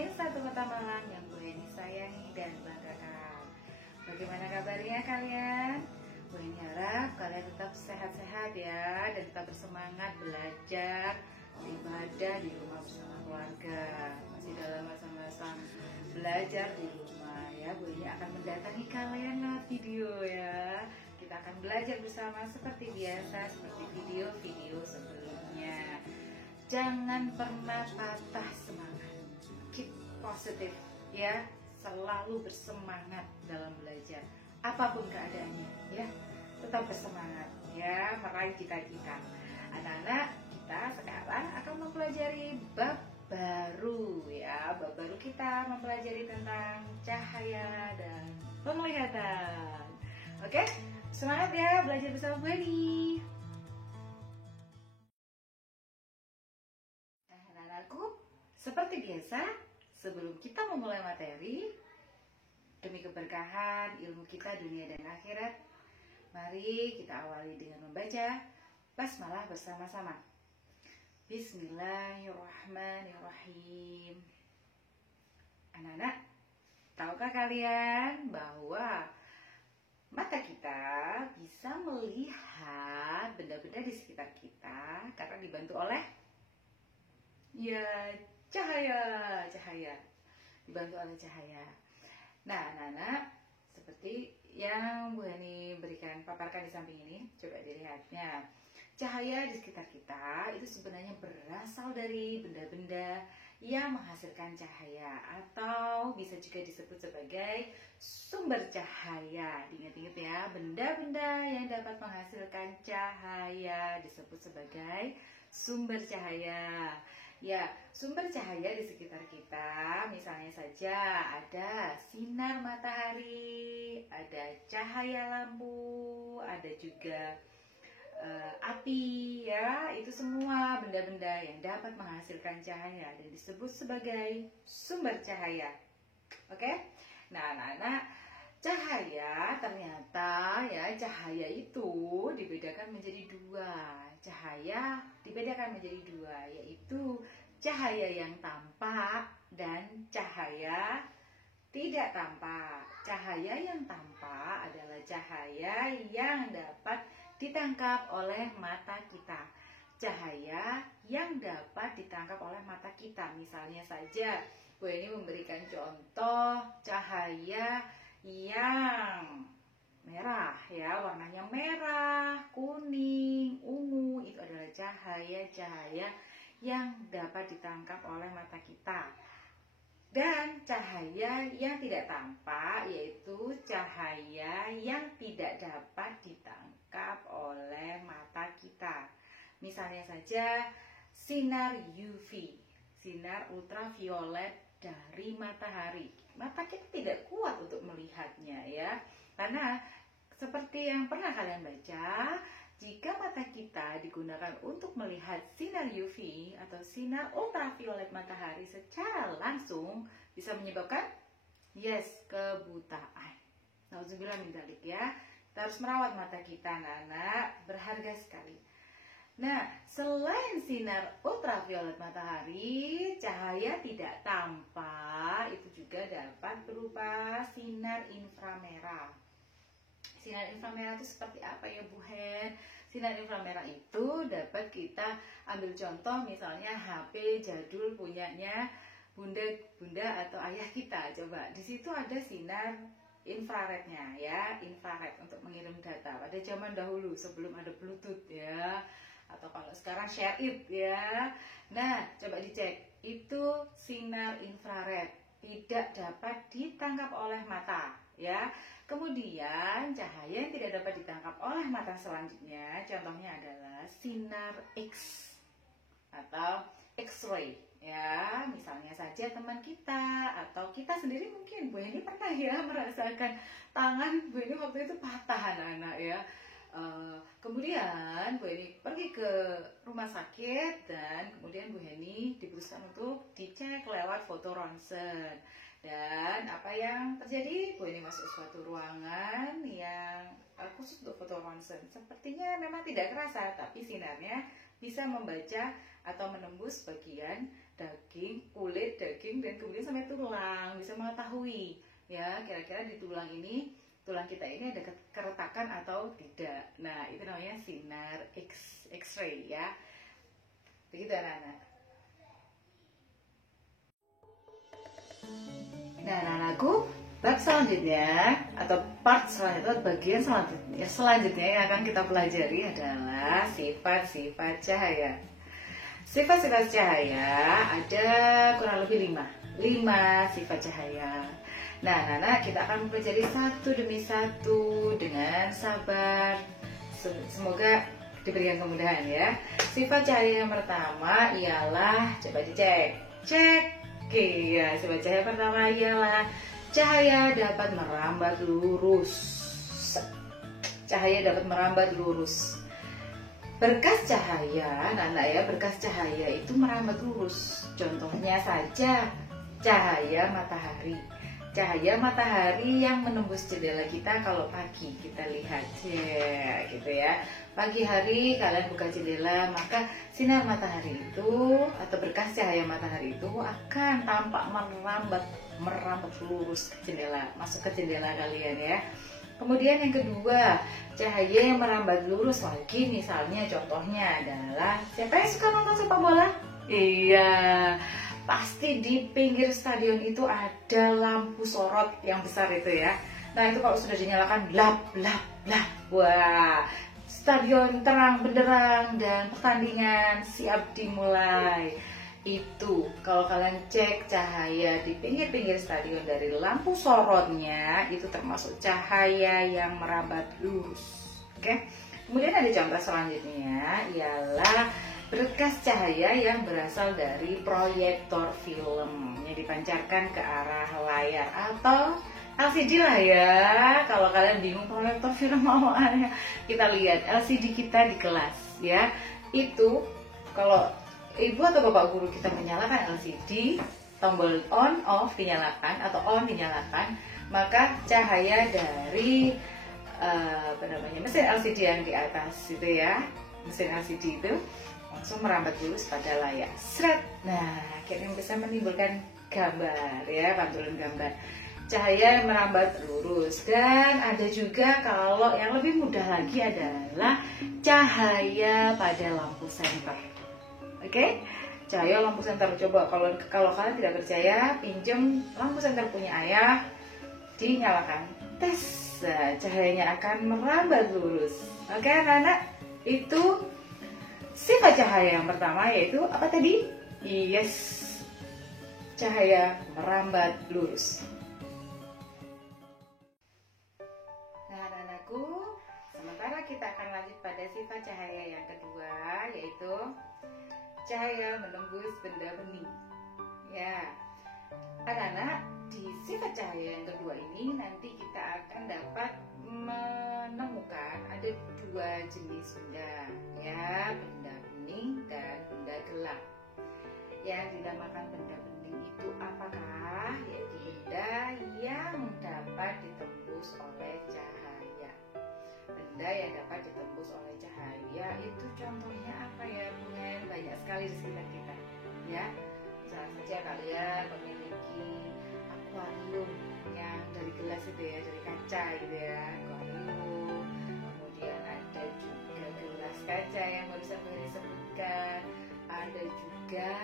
pemirsa Kota Malang yang Bu Heni sayangi dan banggakan. Bagaimana kabarnya kalian? Bu Heni harap kalian tetap sehat-sehat ya, dan tetap bersemangat belajar, ibadah di rumah bersama keluarga. Masih dalam masa-masa belajar di rumah ya, Bu Heni akan mendatangi kalian lewat video ya. Kita akan belajar bersama seperti biasa, seperti video-video sebelumnya. Jangan pernah patah semangat, keep positif ya, selalu bersemangat dalam belajar apapun keadaannya ya, tetap bersemangat ya, meraih cita-cita. Anak-anak, kita sekarang akan mempelajari bab baru ya, bab baru kita mempelajari tentang cahaya dan penglihatan. Oke, semangat ya belajar bersama Bu Heni. Seperti biasa, sebelum kita memulai materi, demi keberkahan ilmu kita dunia dan akhirat, mari kita awali dengan membaca basmalah bersama-sama. Bismillahirrahmanirrahim. Anak-anak, tahukah kalian bahwa mata kita bisa melihat benda-benda di sekitar kita karena dibantu oleh cahaya, dibantu oleh cahaya. Nah, anak-anak, seperti yang Bu Heni paparkan di samping ini, coba dilihatnya. Cahaya di sekitar kita itu sebenarnya berasal dari benda-benda yang menghasilkan cahaya, atau bisa juga disebut sebagai sumber cahaya. Diingat-ingat ya, benda-benda yang dapat menghasilkan cahaya disebut sebagai sumber cahaya. Ya, sumber cahaya di sekitar kita, misalnya saja ada sinar matahari, ada cahaya lampu, ada juga api ya, itu semua benda-benda yang dapat menghasilkan cahaya dan disebut sebagai sumber cahaya. Oke? Nah, anak-anak, cahaya ternyata ya, cahaya itu dibedakan menjadi dua. Cahaya dibedakan menjadi dua, yaitu cahaya yang tampak dan cahaya tidak tampak. Cahaya yang tampak adalah cahaya yang dapat ditangkap oleh mata kita. Cahaya yang dapat ditangkap oleh mata kita. Misalnya saja, Bu Heni memberikan contoh cahaya yang merah ya, warnanya merah, kuning, ungu, itu adalah cahaya-cahaya yang dapat ditangkap oleh mata kita. Dan cahaya yang tidak tampak yaitu cahaya yang tidak dapat ditangkap oleh mata kita. Misalnya saja sinar UV, sinar ultraviolet dari matahari. Mata kita tidak kuat untuk melihatnya ya, karena seperti yang pernah kalian baca, jika mata kita digunakan untuk melihat sinar UV atau sinar ultraviolet matahari secara langsung, bisa menyebabkan kebutaan. Nauzubillah min dzalik ya. Kita harus merawat mata kita, anak-anak, berharga sekali. Nah, selain sinar ultraviolet matahari, cahaya tidak tampak itu juga dapat berupa sinar inframerah. Sinar inframerah itu seperti apa ya, Bu Hen? Sinar inframerah itu dapat kita ambil contoh, misalnya HP jadul punyanya bunda atau ayah kita. Coba, di situ ada sinar infrarednya ya, infrared untuk mengirim data. Pada zaman dahulu sebelum ada Bluetooth ya, atau kalau sekarang share it ya. Nah, coba dicek, itu sinar infrared, tidak dapat ditangkap oleh mata ya. Kemudian cahaya yang tidak dapat ditangkap oleh mata selanjutnya, contohnya adalah sinar X atau X-ray ya. Misalnya saja teman kita atau kita sendiri, mungkin Bu Heni pernah ya merasakan tangan Bu Heni waktu itu patah, anak-anak ya. Kemudian Bu Heni pergi ke rumah sakit dan kemudian Bu Heni diputuskan untuk dicek lewat foto ronsen. Dan apa yang terjadi? Bu Heni masuk suatu ruangan yang khusus untuk foto ronsen. Sepertinya memang tidak kerasa, tapi sinarnya bisa membaca atau menembus bagian daging, kulit daging, dan kemudian sampai tulang, bisa mengetahui ya kira-kira di tulang ini, tulang kita ini ada keretakan atau tidak. Nah, itu namanya sinar X-ray ya. Begitu anak-anak. Nah, anak-anakku, bab selanjutnya atau part selanjutnya, bagian selanjutnya yang akan kita pelajari adalah sifat-sifat cahaya. Sifat-sifat cahaya ada kurang lebih 5 sifat cahaya. Nah, anak-anak, kita akan mempelajari satu demi satu dengan sabar. Semoga diberikan kemudahan ya. Sifat cahaya yang pertama ialah, coba dicek. Cek. Iya, sifat cahaya pertama ialah cahaya dapat merambat lurus. Cahaya dapat merambat lurus. Berkas cahaya, anak-anak ya, berkas cahaya itu merambat lurus. Contohnya saja cahaya matahari. Cahaya matahari yang menembus jendela kita kalau pagi kita lihat ya, gitu ya. Pagi hari kalian buka jendela, maka sinar matahari itu atau berkas cahaya matahari itu akan tampak merambat lurus ke jendela, masuk ke jendela kalian ya. Kemudian yang kedua, cahaya yang merambat lurus lagi, misalnya contohnya adalah, siapa yang suka nonton sepak bola? Iya, pasti di pinggir stadion itu ada lampu sorot yang besar itu ya. Nah, itu kalau sudah dinyalakan, blap, blap, blap. Wah, stadion terang benderang dan pertandingan siap dimulai. Itu kalau kalian cek cahaya di pinggir-pinggir stadion dari lampu sorotnya, itu termasuk cahaya yang merambat lurus. Oke. Kemudian ada contoh selanjutnya ialah berkas cahaya yang berasal dari proyektor film yang dipancarkan ke arah layar atau LCD lah ya. Kalau kalian bingung proyektor film apa, kita lihat LCD kita di kelas ya. Itu kalau ibu atau bapak guru kita menyalakan LCD, tombol on off dinyalakan atau on dinyalakan, maka cahaya dari mesin LCD yang di atas itu ya, mesin LCD itu langsung merambat lurus pada layar. Sret. Nah, akhirnya bisa menimbulkan gambar ya, pantulan gambar. Cahaya merambat lurus. Dan ada juga kalau yang lebih mudah lagi adalah cahaya pada lampu senter. Oke, cahaya lampu senter. Coba kalau kalian tidak percaya, pinjam lampu senter punya ayah, dinyalakan, tes, nah, cahayanya akan merambat lurus. Oke, anak-anak, itu sifat cahaya yang pertama, yaitu apa tadi? Yes, cahaya merambat lurus. Nah, anak-anakku, sementara kita akan lanjut pada sifat cahaya yang kedua, yaitu cahaya menembus benda bening. Ya, anak-anak, di sifat cahaya yang kedua ini nanti kita akan dapat menemukan ada 2 jenis benda, ya, benda bening dan benda gelap. Yang dinamakan benda bening itu apakah? Yaitu benda yang dapat ditembus oleh cahaya. Benda yang dapat ditembus oleh cahaya itu contohnya apa ya, Bungen? Banyak sekali di sekitar kita, ya. Misalnya saja kalian memiliki akuarium yang dari gelas itu ya, dari kaca gitu ya, akuarium. Kemudian ada juga gelas kaca yang barusan disebutkan. Ada juga,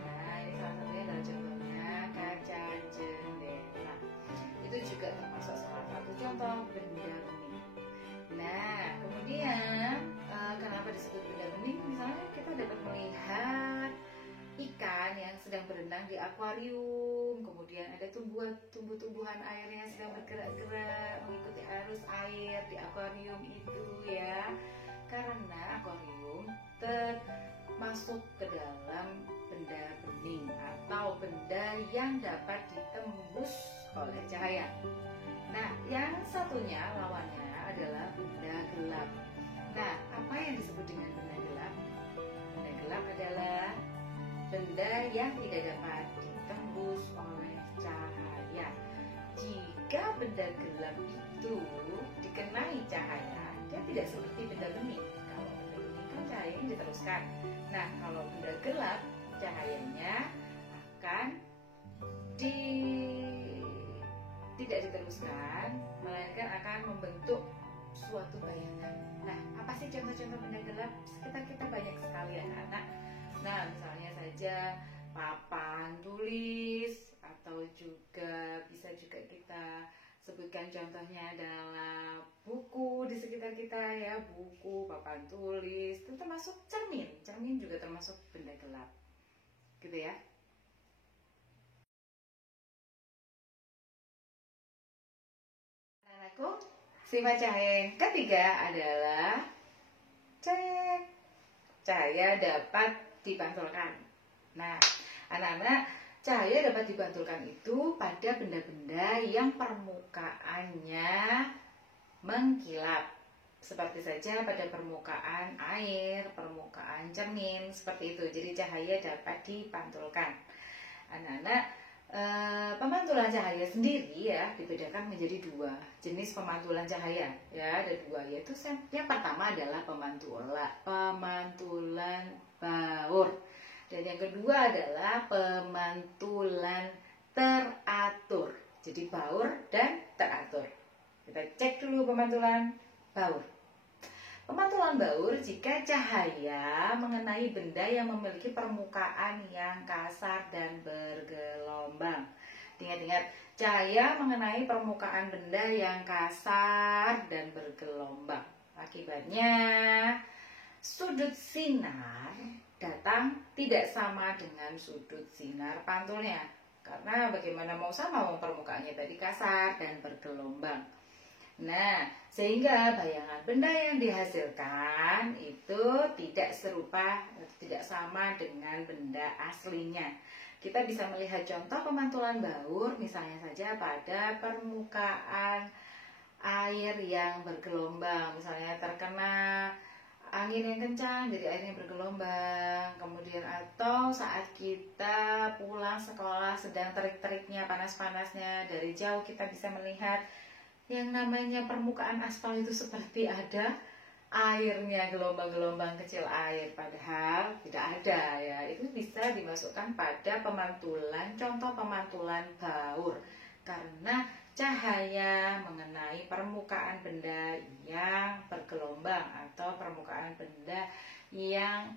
nah ini salah satunya adalah contohnya kaca jendela. Itu juga termasuk salah satu contoh benda bening. Nah, kemudian kenapa disebut benda bening? Misalnya kita dapat melihat ikan yang sedang berenang di akuarium, kemudian ada tumbuh-tumbuhan air yang sedang bergerak-gerak mengikuti arus air di akuarium itu ya. Karena akuarium termasuk ke dalam benda bening atau benda yang dapat ditembus oleh cahaya. Nah, yang satunya lawannya adalah benda gelap. Nah, apa yang disebut dengan benda gelap? Benda gelap adalah benda yang tidak dapat ditembus oleh cahaya. Jika benda gelap itu dikenai cahaya, dia tidak seperti benda bening. Kalau benda bening kan cahayanya diteruskan. Nah, kalau benda gelap, cahayanya akan tidak diteruskan, melainkan akan membentuk suatu bayangan. Nah, apa sih contoh-contoh benda gelap? Sekitar kita banyak sekali anak-anak. Nah, misalnya saja papan tulis, atau juga bisa juga kita sebutkan contohnya adalah buku di sekitar kita ya, buku, papan tulis, itu termasuk cermin. Cermin juga termasuk benda gelap, gitu ya. Anak-anakku, sifat cahaya yang ketiga adalah cahaya dapat dipantulkan. Nah, anak-anak, cahaya dapat dipantulkan itu pada benda-benda yang permukaannya mengkilap. Seperti saja pada permukaan air, permukaan cermin, seperti itu. Jadi cahaya dapat dipantulkan. Anak-anak, pemantulan cahaya sendiri ya dibedakan menjadi dua jenis pemantulan cahaya. Ya, ada dua, yaitu yang pertama adalah pemantulan baur. Dan yang kedua adalah pemantulan teratur. Jadi baur dan teratur. Kita cek dulu pemantulan baur. Pemantulan baur jika cahaya mengenai benda yang memiliki permukaan yang kasar dan bergelombang. Ingat-ingat, cahaya mengenai permukaan benda yang kasar dan bergelombang. Akibatnya, sudut sinar datang tidak sama dengan sudut sinar pantulnya. Karena bagaimana mau sama permukaannya tadi kasar dan bergelombang. Nah, sehingga bayangan benda yang dihasilkan itu tidak serupa, tidak sama dengan benda aslinya. Kita bisa melihat contoh pemantulan baur misalnya saja pada permukaan air yang bergelombang. Misalnya terkena angin yang kencang, jadi airnya bergelombang. Kemudian atau saat kita pulang sekolah sedang terik-teriknya, panas-panasnya, dari jauh kita bisa melihat yang namanya permukaan aspal itu seperti ada airnya, gelombang-gelombang kecil air, padahal tidak ada ya. Itu bisa dimasukkan pada pemantulan, contoh pemantulan baur, karena cahaya mengenai permukaan benda yang bergelombang atau permukaan benda yang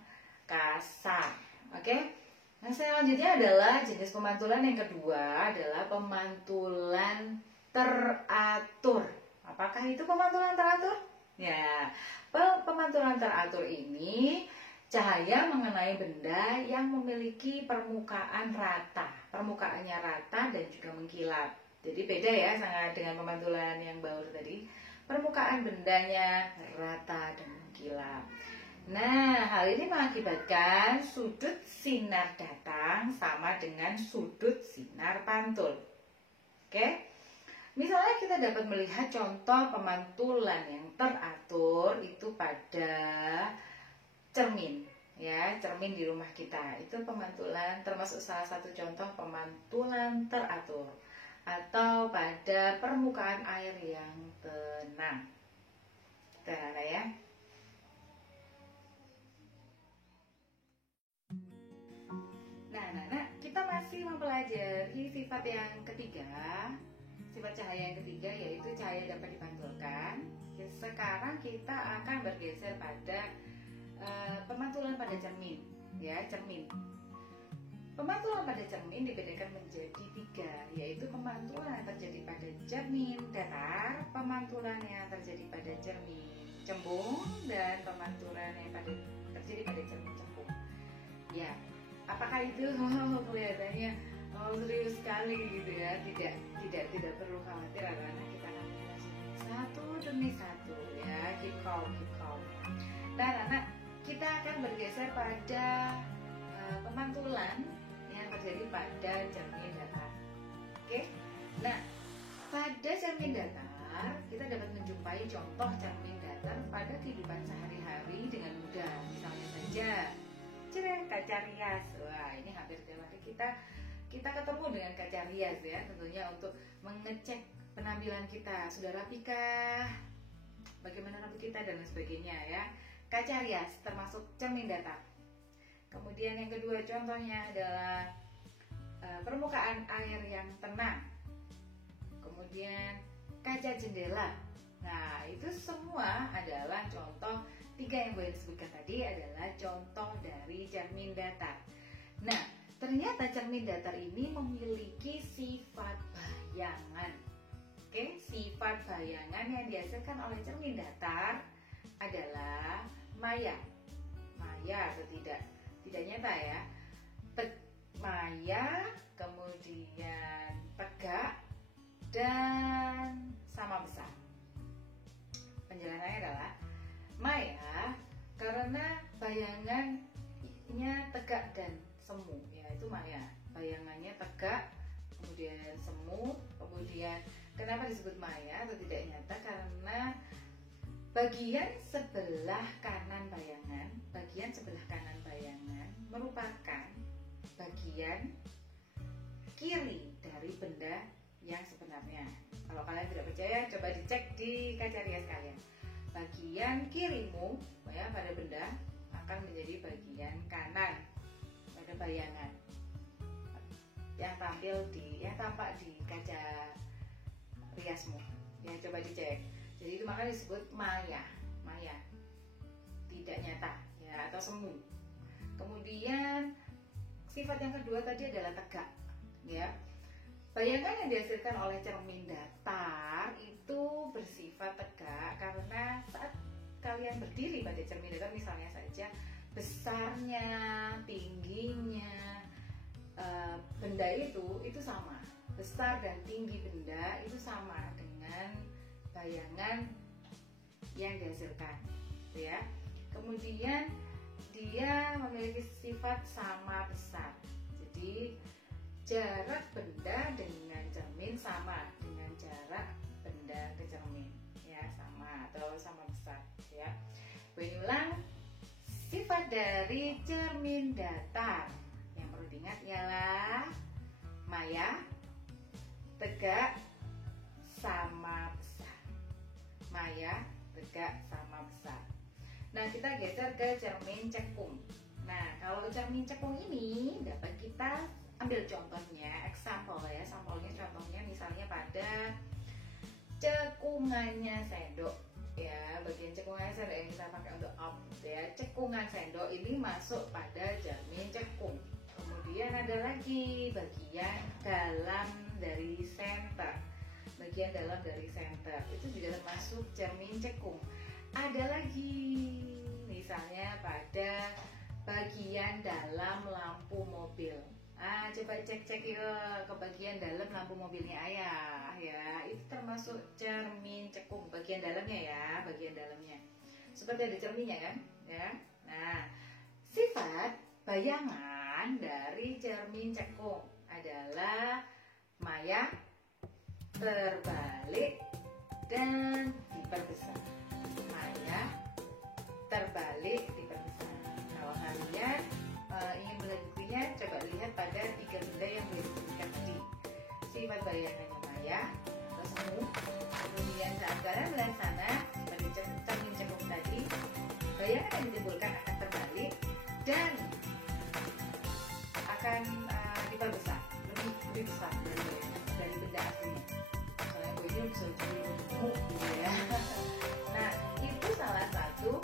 kasar. Oke? Nah, selanjutnya adalah jenis pemantulan yang kedua adalah pemantulan teratur. Apakah itu pemantulan teratur? Ya, pemantulan teratur ini cahaya mengenai benda yang memiliki permukaan rata. Permukaannya rata dan juga mengkilap. Jadi beda ya sangat dengan pemantulan yang baur tadi. Permukaan bendanya rata dan mengkilap. Nah, hal ini mengakibatkan sudut sinar datang sama dengan sudut sinar pantul. Oke? Misalnya kita dapat melihat contoh pemantulan yang teratur itu pada cermin. Ya, cermin di rumah kita. Itu pemantulan termasuk salah satu contoh pemantulan teratur. Atau pada permukaan air yang tenang. Tenang ya. Nah, kita masih mempelajari sifat yang ketiga. Sifat cahaya yang ketiga yaitu cahaya dapat dipantulkan. Sekarang kita akan bergeser pada pemantulan pada cermin. Ya, cermin. Pemantulan pada cermin dibedakan menjadi tiga, yaitu pemantulan yang terjadi pada cermin datar, pemantulan yang terjadi pada cermin cembung, dan pemantulan yang terjadi pada cermin cembung. Ya, apakah itu kelihatannya serius sekali gitu ya? Tidak perlu khawatir, anak-anak, kita akan mempelajari satu demi satu ya. Keep calm. Nah, anak, kita akan bergeser pada pemantulan yang terjadi pada cermin datar. Oke? Nah, pada cermin datar kita dapat menjumpai contoh cermin datar pada kehidupan sehari-hari dengan mudah. Misalnya saja, kaca rias. Wah, ini hampir tiap hari kita ketemu dengan kaca rias ya, tentunya untuk mengecek penampilan kita. Sudah rapikah? Bagaimana rambut kita dan lain sebagainya ya. kaca rias termasuk cermin datar. Kemudian yang kedua contohnya adalah permukaan air yang tenang. Kemudian kaca jendela. Nah, itu semua adalah contoh, tiga yang boleh disebutkan tadi adalah contoh dari cermin datar. Nah, ternyata cermin datar ini memiliki sifat bayangan. Oke, sifat bayangan yang dihasilkan oleh cermin datar adalah maya. Maya atau tidak nyata ya. Maya, kemudian tegak, dan sama besar. Penjelasannya adalah maya karena bayangannya tegak dan semu, yaitu maya. Bayangannya tegak, kemudian semu, kemudian kenapa disebut maya atau tidak nyata? Karena bagian sebelah kanan bayangan merupakan bagian kiri dari benda yang sebenarnya. Kalau kalian tidak percaya, coba dicek di kaca rias kalian. Bagian kirimu ya pada benda akan menjadi bagian kanan pada bayangan yang tampak di kaca riasmu. Ya, coba dicek. Jadi itu makanya disebut maya, tidak nyata ya, atau semu. Kemudian sifat yang kedua tadi adalah tegak ya. Bayangan yang dihasilkan oleh cermin datar itu bersifat tegak karena saat kalian berdiri pada cermin datar, misalnya saja besarnya, tingginya benda itu sama. Besar dan tinggi benda itu sama dengan bayangan yang dihasilkan ya. Kemudian dia memiliki sifat sama besar. Jadi jarak benda dengan cermin sama dengan jarak benda ke cermin ya, sama atau sama besar ya. Ulang, sifat dari cermin datar yang perlu diingat ialah maya, tegak, sama besar. Maya, tegak, sama besar. Nah, kita geser ke cermin cekung. Nah, kalau cermin cekung ini dapat kita ambil contohnya, example ya, sampelnya contohnya misalnya pada cekungannya sendok ya, bagian cekungannya sendok yang kita pakai untuk up ya. Cekungan sendok ini masuk pada cermin cekung. Kemudian ada lagi bagian dalam dari center. Bagian dalam dari center itu juga termasuk cermin cekung. Ada lagi misalnya pada bagian dalam lampu mobil. Coba cek ke bagian dalam lampu mobilnya ayah ya, itu termasuk cermin cekung, bagian dalamnya ya, bagian dalamnya seperti ada cerminnya kan ya. Nah, sifat bayangan dari cermin cekung adalah maya, terbalik, dan diperbesar. Maya, terbalik, diperbesar. Kalau kalian ingin melihat buktinya, coba lihat pada tiga benda yang boleh disebutkan tadi. Sifat bayangannya maya atau semu. Kemudian saat kalian melaksana pada cermin cekung tadi, bayangan yang ditimbulkan akan terbalik dan akan diperbesar, lebih besar dari benda aslinya. Soalnya gue ini bisa jadi gitu ya. Nah, itu salah satu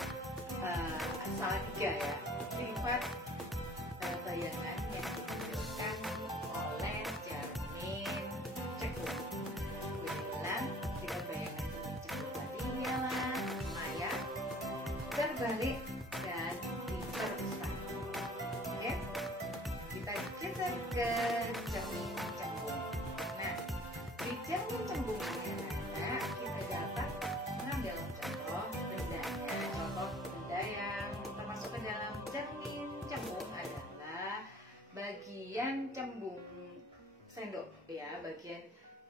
salah tiga ya sifat bayangan yang ditimbulkan oleh cermin cekung. Gue bilang sifat bayangan cermin cekung tadi ialah maya, terbalik, dan diperbesar. Oke, kita geser ke cermin cembung. Nah, di cermin cembung ini kita dapat mengambil contoh bendanya. Contoh benda yang termasuk ke dalam cermin cembung adalah bagian cembung sendok ya, bagian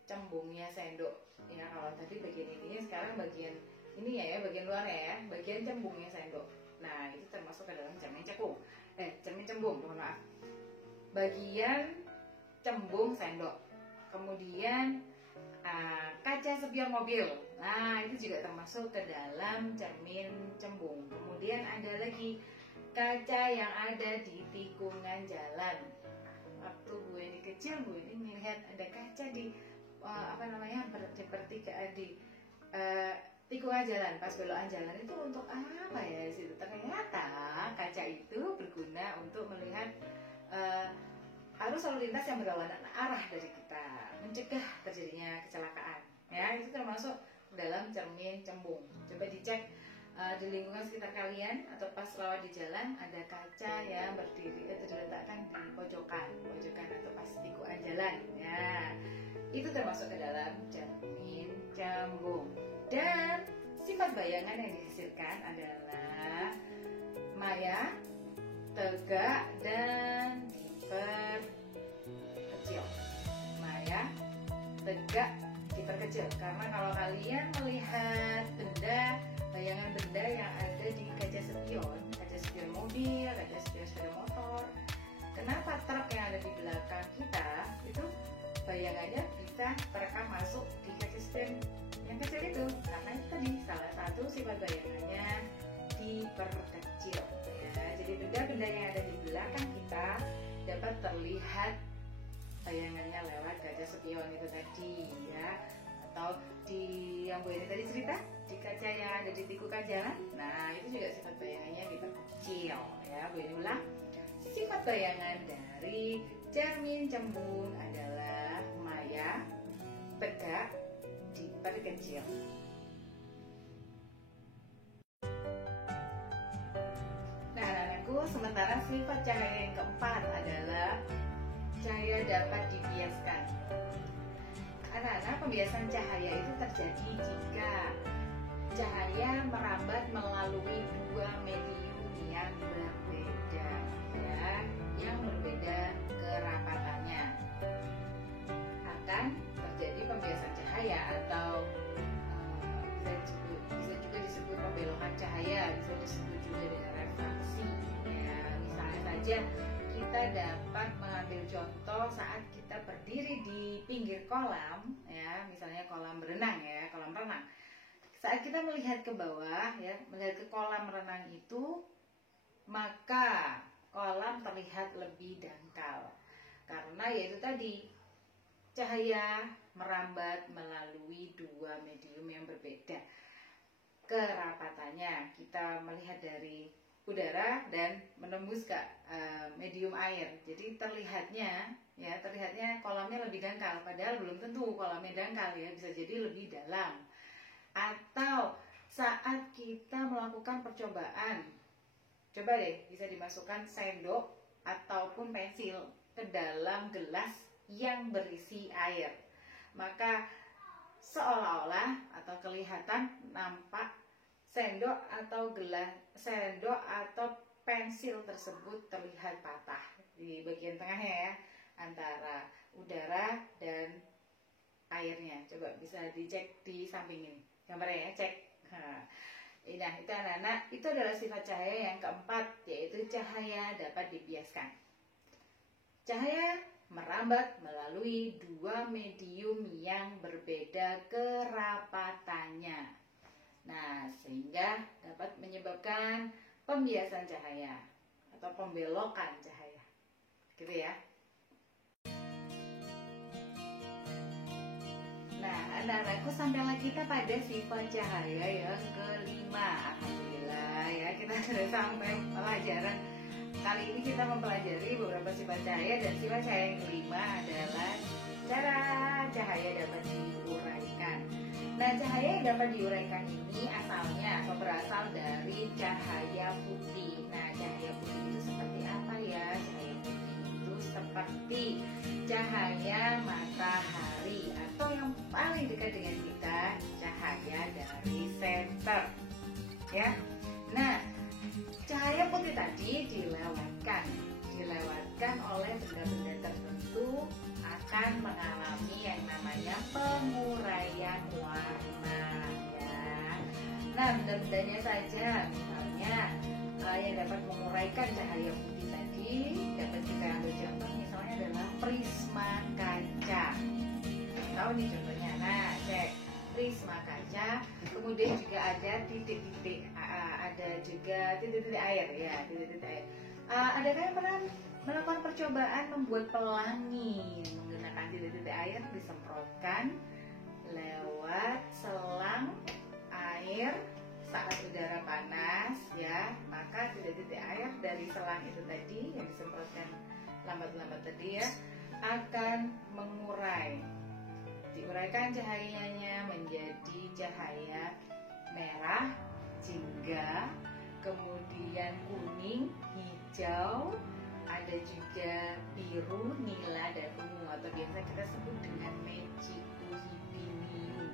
cembungnya sendok ya. Kalau tadi bagian ininya, sekarang bagian ini ya, bagian luarnya ya, bagian cembungnya sendok. Nah, itu termasuk ke dalam cermin cekung. Cermin cembung, mohon maaf. Bagian cembung sendok. Kemudian kaca spion mobil. Nah, itu juga termasuk ke dalam cermin cembung. Kemudian ada lagi kaca yang ada di tikungan jalan. Waktu Bu Eni kecil, Bu Eni melihat ada kaca di tikungan jalan, pas belokan jalan itu untuk apa ya situ? Ternyata kaca itu berguna untuk melihat arus lalu lintas yang berlawanan arah dari kita, mencegah terjadinya kecelakaan. Ya, itu termasuk dalam cermin cembung. Coba dicek di lingkungan sekitar kalian atau pas lewat di jalan ada kaca yang berdiri diletakkan di pojokan atau pas tikungan jalan. Ya, itu termasuk ke dalam cermin cembung. Dan sifat bayangan yang dihasilkan adalah maya, tegak, dan diperkecil. Maya, tegak, diperkecil. Karena kalau kalian melihat bayangan benda yang ada di kaca spion mobil, kaca spion sepeda motor, kenapa truk yang ada di belakang kita itu bayangannya bisa terekam masuk di kaca spion yang kecil itu? Karena itu tadi salah satu sifat bayangannya diperkecil. Ya, jadi benda-benda yang ada di belakang kita dapat terlihat bayangannya lewat kaca spion itu tadi, ya. Atau di yang Bu Eni tadi cerita di kaca yang ada di tikungan jalan. Nah, itu juga sifat bayangannya diperkecil, ya. Bu Eni ulang, sifat bayangan dari cermin cembung adalah maya, tegak, diperkecil. Nah, anak-anakku, sementara sifat cahaya yang keempat adalah cahaya dapat dibiaskan. Anak-anak, pembiasan cahaya itu terjadi jika cahaya merambat melalui dua medium yang berbeda, ya, yang berbeda kerapatannya. Akan terjadi pembiasan cahaya atau bisa juga disebut pembelokan cahaya, bisa disebut juga dengan refraksi. Ya, misalnya saja kita dapat mengambil contoh saat kita berdiri di pinggir kolam, ya, misalnya kolam berenang, ya, kolam renang. Saat kita melihat ke bawah, ya, melihat ke kolam renang itu, maka kolam terlihat lebih dangkal. Karena yaitu tadi, cahaya merambat melalui dua medium yang berbeda kerapatannya. Kita melihat dari udara dan menembus ke medium air. Jadi terlihatnya kolamnya lebih dangkal, padahal belum tentu kolamnya dangkal, ya, bisa jadi lebih dalam. Atau saat kita melakukan percobaan, coba deh bisa dimasukkan sendok ataupun pensil ke dalam gelas yang berisi air, maka seolah-olah atau kelihatan nampak sendok atau pensil tersebut terlihat patah di bagian tengahnya, ya, antara udara dan airnya. Coba bisa dicek di samping ini gambarnya, ya, cek. Nah, itu anak-anak, itu adalah sifat cahaya yang keempat, yaitu cahaya dapat dibiaskan. Cahaya merambat melalui dua medium yang berbeda kerapatannya. Nah, sehingga dapat menyebabkan pembiasan cahaya atau pembelokan cahaya. Gitu, ya. Nah, anak-anakku, sampailah kita pada sifat cahaya yang kelima. Alhamdulillah, ya, kita sudah sampai pelajaran. Kali ini kita mempelajari beberapa sifat cahaya, dan sifat cahaya yang kelima adalah cara cahaya dapat diuraikan. Nah, cahaya yang dapat diuraikan ini asalnya atau berasal dari cahaya putih. Nah, cahaya putih itu seperti apa, ya? Cahaya putih itu seperti cahaya matahari, atau yang paling dekat dengan kita, cahaya dari senter, ya. Nah, cahaya putih tadi dilewatkan oleh benda-benda tertentu akan mengalami yang namanya penguraian warna, ya. Nah, benda-bendanya saja, misalnya yang dapat menguraikan cahaya putih tadi dapat kita ambil contoh, misalnya adalah prisma kaca. Tahu nih contohnya? Nah, cek prisma kaca, kemudian juga ada titik-titik, ada juga titik-titik air ya, titik-titik air. Adakah yang pernah melakukan percobaan membuat pelangi menggunakan titik-titik air disemprotkan lewat selang air saat udara panas ya, maka titik-titik air dari selang itu tadi yang disemprotkan lambat-lambat tadi ya akan diuraikan cahayanya menjadi cahaya merah, jingga, kemudian kuning, hijau, ada juga biru, nila, dan ungu atau biasa kita sebut dengan mechikuhibiniu.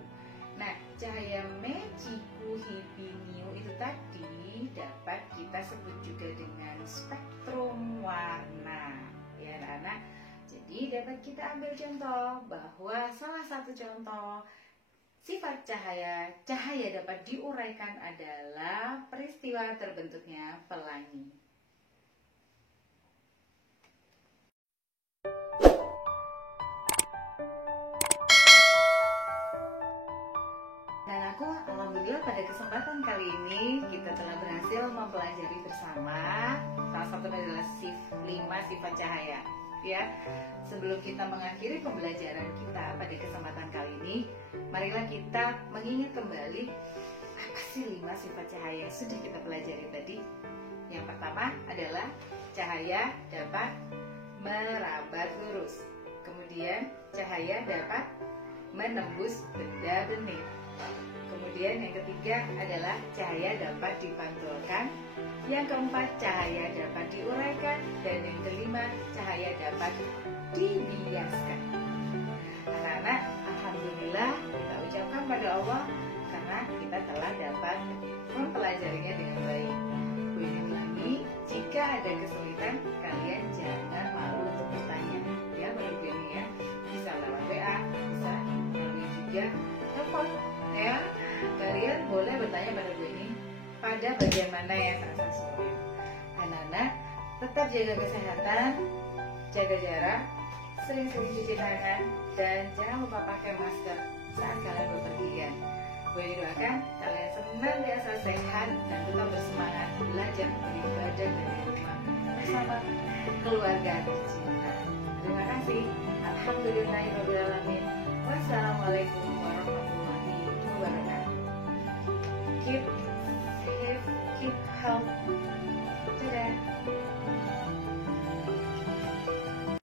Nah, cahaya mechikuhibiniu itu tadi dapat kita sebut juga dengan spektrum warna ya anak-anak. Jadi dapat kita ambil contoh bahwa salah satu contoh sifat cahaya dapat diuraikan adalah peristiwa terbentuknya pelangi. Dan aku alhamdulillah pada kesempatan kali ini kita telah berhasil mempelajari bersama salah satu adalah 5 sifat cahaya. Ya, sebelum kita mengakhiri pembelajaran kita pada kesempatan kali ini, marilah kita mengingat kembali apa sih 5 sifat cahaya yang sudah kita pelajari tadi. Yang pertama adalah cahaya dapat merabat lurus. Kemudian cahaya dapat menembus benda bening. Kemudian yang ketiga adalah cahaya dapat dipantulkan. Yang keempat, cahaya dapat diuraikan. Dan yang kelima, cahaya dapat dibiaskan. Anak-anak, alhamdulillah kita ucapkan pada Allah karena kita telah dapat mempelajarinya dengan baik. Bu ini ulangi, jika ada kesulitan, kalian jangan malu untuk bertanya. Ya, baru Bu ini ya. Bisa lewat WA, bisa melalui juga telepon. Ya, kalian boleh bertanya pada Bu ini pada bagian mana yang terasa sulit. Anak-anak, tetap jaga kesehatan, jaga jarak, sering-sering cuci tangan, dan jangan lupa pakai masker saat kalian bepergian. Bu ini doakan kalian senantiasa sehat dan tetap bersemangat belajar beribadah dari rumah bersama keluarga tercinta. Terima kasih. Alhamdulillahirobbilalamin. Wassalamualaikum warahmatullahi wabarakatuh. Keep safe, keep healthy.